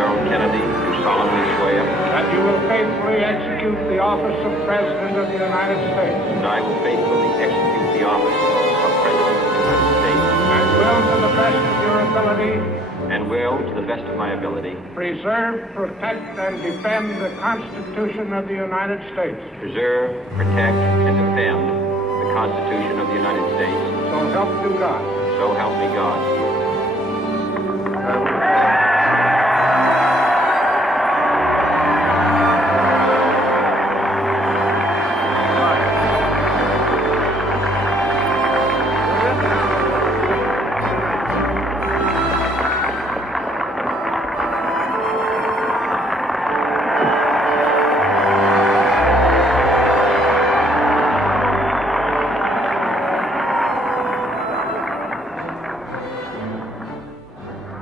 do solemnly swear that you will faithfully execute the office of President of the United States. that I will faithfully execute the office of President of the United States And will, to the best of my ability, preserve, protect, and defend the Constitution of the United States. preserve, protect, and defend the Constitution of the United States. So help you God. So help me God.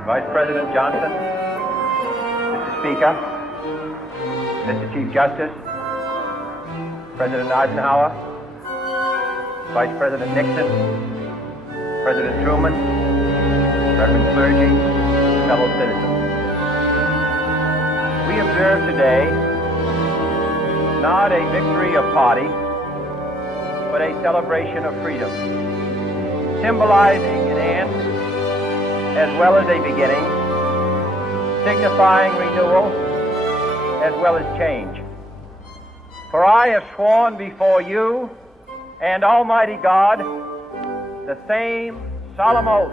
Vice President Johnson, Mr. Speaker, Mr. Chief Justice, President Eisenhower, Vice President Nixon, President Truman, Reverend clergy, fellow citizens. We observe today not a victory of party, but a celebration of freedom, symbolizing an end as well as a beginning, signifying renewal as well as change. For I have sworn before you and Almighty God the same solemn oath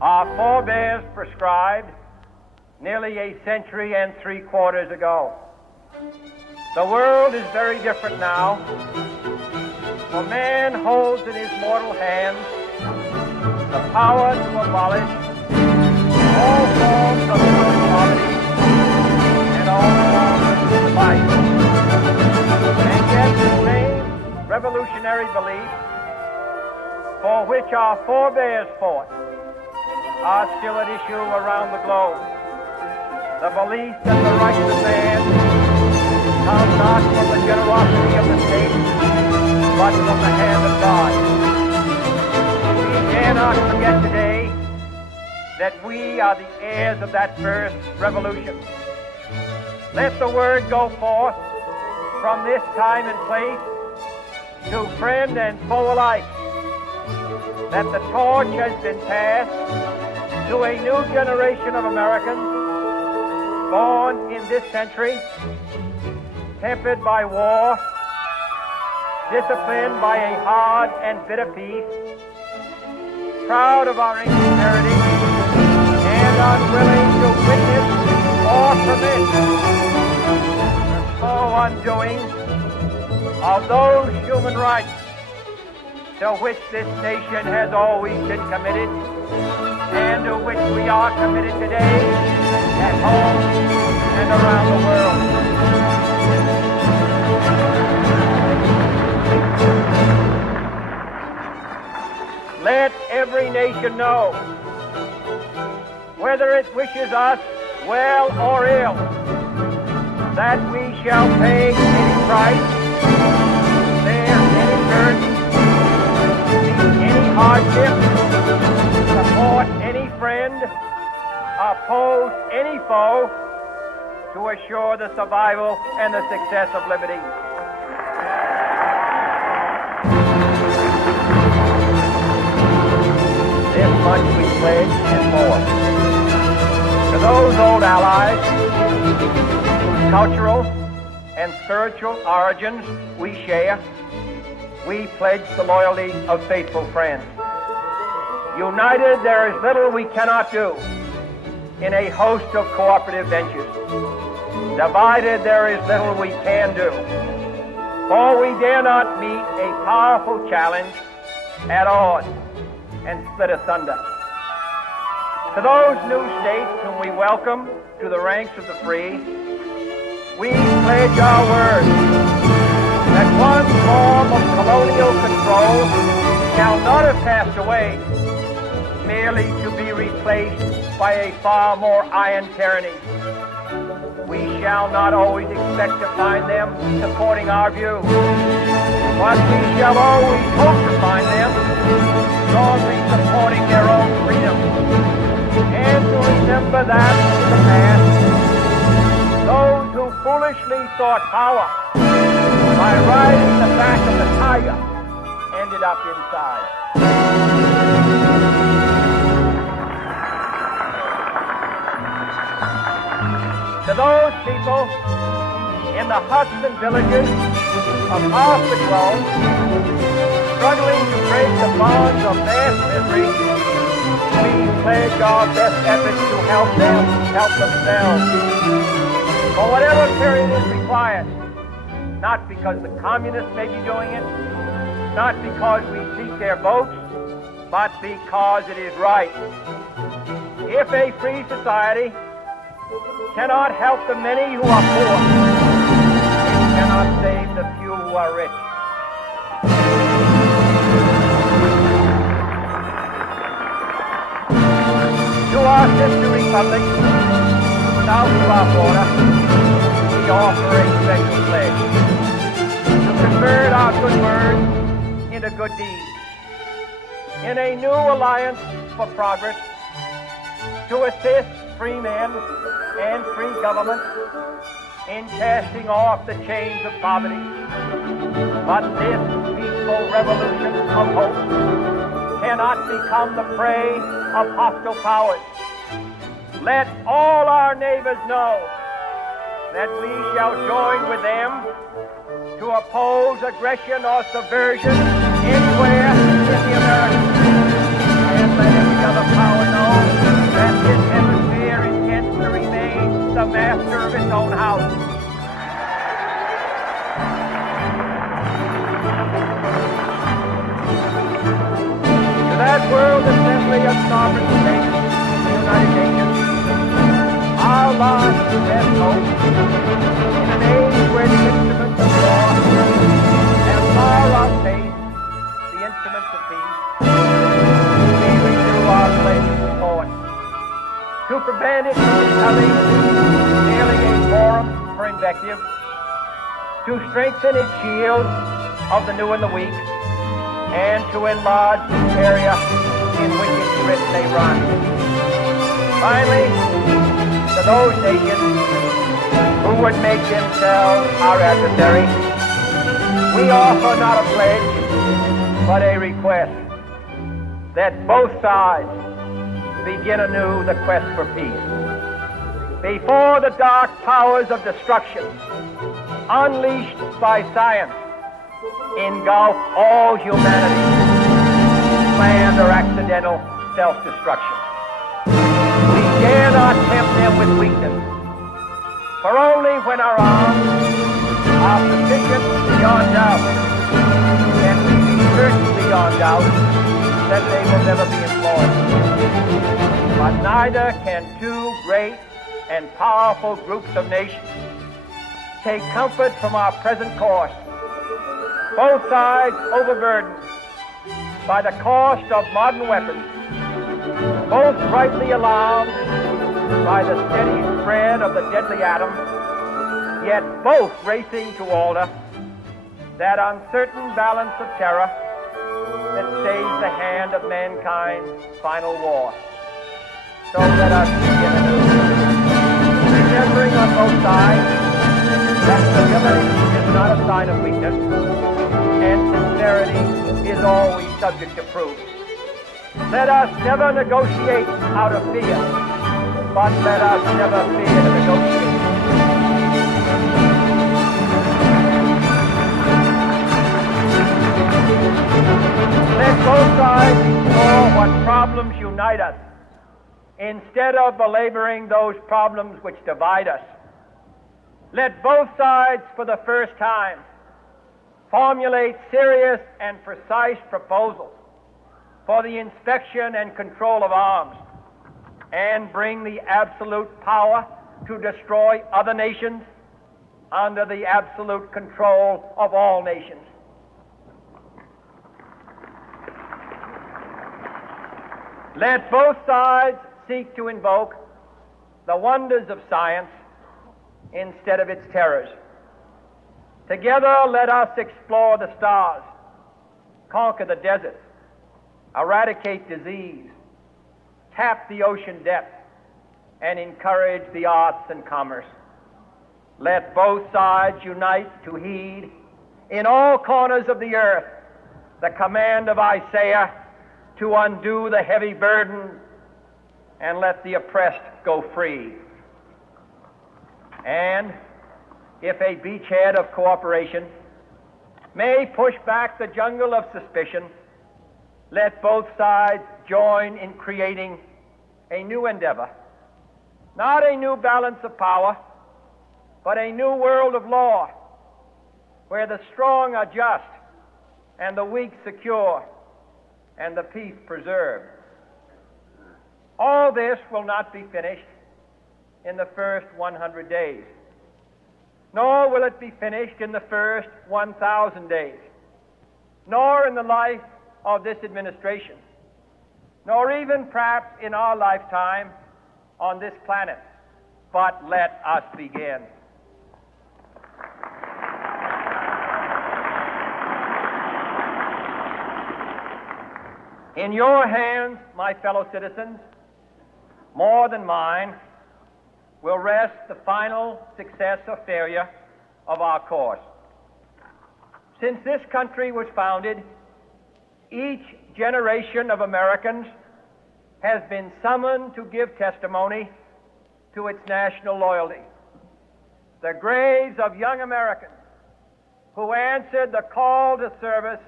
our forebears prescribed nearly a century and 3/4 ago. The world is very different now, for man holds in his mortal hands the power to abolish all forms of poverty and all forms of vice. And yet the same revolutionary belief for which our forebears fought are still at issue around the globe. The belief that the rights of man come not from the generosity of the state, but from the hand of God. We dare not forget today that we are the heirs of that first revolution. Let the word go forth from this time and place to friend and foe alike that the torch has been passed to a new generation of Americans born in this century, tempered by war, disciplined by a hard and bitter peace, proud of our ancient heritage, and unwilling to witness or permit the slow undoing of those human rights to which this nation has always been committed and to which we are committed today at home and around the world. Let every nation know, whether it wishes us well or ill, that we shall pay any price, bear any burden, meet any hardship, support any friend, oppose any foe, to assure the survival and the success of liberty. This much we pledge and more. To those old allies whose cultural and spiritual origins we share, we pledge the loyalty of faithful friends. United, there is little we cannot do in a host of cooperative ventures. Divided, there is little we can do, for we dare not meet a powerful challenge at odds and split asunder. To those new states whom we welcome to the ranks of the free, we pledge our word that one form of colonial control shall not have passed away, merely to be replaced by a far more iron tyranny. We shall not always expect to find them supporting our view, but we shall always hope to find them strongly supporting their own freedom and to remember that in the past, those who foolishly sought power by riding the back of the tiger ended up inside. To those people in the huts and villages of half the globe, struggling to break the bonds of mass misery, we pledge our best efforts to help them help themselves. For whatever period is required, not because the communists may be doing it, not because we seek their votes, but because it is right. If a free society cannot help the many who are poor, it cannot save the few who are rich. To our sister republic, south of our border, we offer a special pledge to convert our good words into good deeds. In a new alliance for progress, to assist free men and free governments in casting off the chains of poverty. But this peaceful revolution of hope cannot become the prey of hostile powers. Let all our neighbors know that we shall join with them to oppose aggression or subversion anywhere in the Americas. And let every other power know that this hemisphere intends to remain the master of its own house. To that World Assembly of Sovereign States, the United Nations, our last best hope, in an age where the instruments of war have far outpaced the instruments of peace, we renew our pledge of support to prevent it from becoming merely a forum for invective, to strengthen its shield of the new and the weak, and to enlarge the area in which its grip may run. Finally, to those nations who would make themselves our adversary, we offer not a pledge, but a request that both sides begin anew the quest for peace. Before the dark powers of destruction, unleashed by science, engulf all humanity, planned or accidental self-destruction. We dare not tempt them with weakness, for only when our arms are sufficient beyond doubt can we be certain beyond doubt that they will never be employed. But neither can two great and powerful groups of nations take comfort from our present course, both sides overburdened by the cost of modern weapons, both rightly alarmed by the steady spread of the deadly atom, yet both racing to alter that uncertain balance of terror that stays the hand of mankind's final war. So let us begin anew, remembering on both sides that stability is not a sign of weakness, and sincerity is always subject to proof. Let us never negotiate out of fear, but let us never fear to negotiate. Let both sides explore what problems unite us, instead of belaboring those problems which divide us. Let both sides, for the first time, formulate serious and precise proposals for the inspection and control of arms, and bring the absolute power to destroy other nations under the absolute control of all nations. Let both sides seek to invoke the wonders of science instead of its terrors. Together, let us explore the stars, conquer the deserts, eradicate disease, tap the ocean depth, and encourage the arts and commerce. Let both sides unite to heed in all corners of the earth the command of Isaiah to undo the heavy burden and let the oppressed go free. And if a beachhead of cooperation may push back the jungle of suspicion, let both sides join in creating a new endeavor, not a new balance of power, but a new world of law, where the strong are just and the weak secure and the peace preserved. All this will not be finished in the first 100 days, nor will it be finished in the first 1,000 days, nor in the life of this administration, nor even perhaps in our lifetime on this planet. But let us begin. In your hands, my fellow citizens, more than mine, will rest the final success or failure of our course. Since this country was founded, each generation of Americans has been summoned to give testimony to its national loyalty. The graves of young Americans who answered the call to service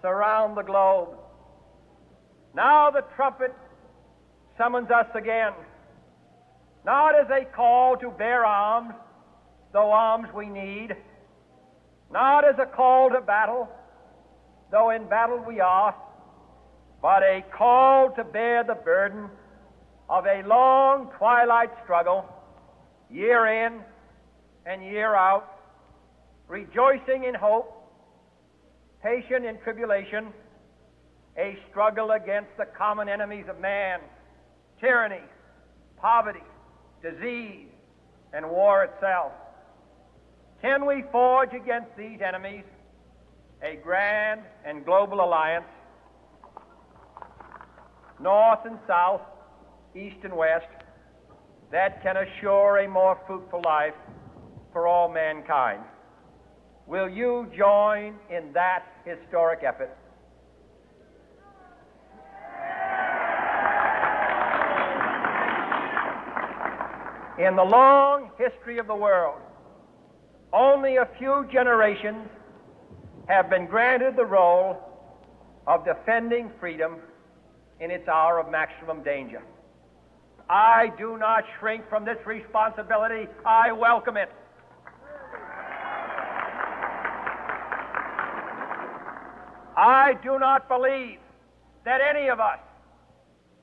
surround the globe. Now the trumpet summons us again, not as a call to bear arms, though arms we need, not as a call to battle, though in battle we are, but a call to bear the burden of a long twilight struggle, year in and year out, rejoicing in hope, patient in tribulation, a struggle against the common enemies of man, tyranny, poverty, disease, and war itself. Can we forge against these enemies a grand and global alliance, north and south, east and west, that can assure a more fruitful life for all mankind? Will you join in that historic effort? In the long history of the world, only a few generations have been granted the role of defending freedom in its hour of maximum danger. I do not shrink from this responsibility. I welcome it. I do not believe that any of us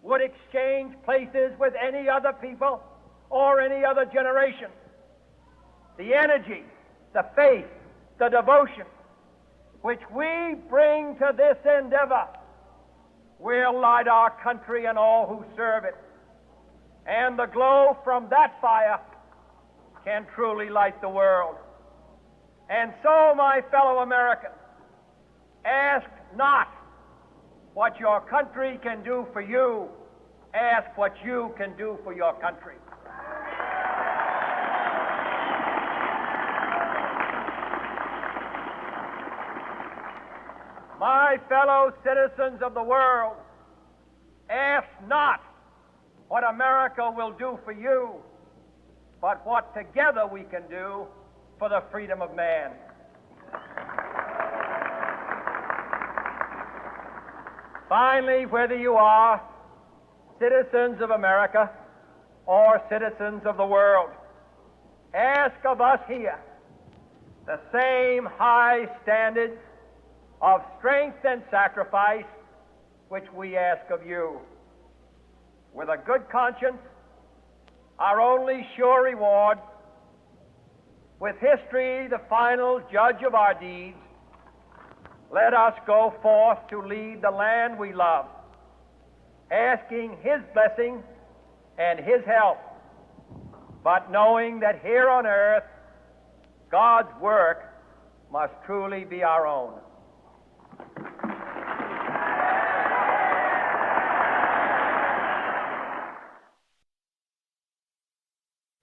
would exchange places with any other people or any other generation. The energy, the faith, the devotion which we bring to this endeavor will light our country and all who serve it. And the glow from that fire can truly light the world. And so, my fellow Americans, ask not what your country can do for you. Ask what you can do for your country. My fellow citizens of the world, ask not what America will do for you, but what together we can do for the freedom of man. Finally, whether you are citizens of America or citizens of the world, ask of us here the same high standards of strength and sacrifice which we ask of you. With a good conscience, our only sure reward, with history the final judge of our deeds, let us go forth to lead the land we love, asking His blessing and His help, but knowing that here on earth, God's work must truly be our own.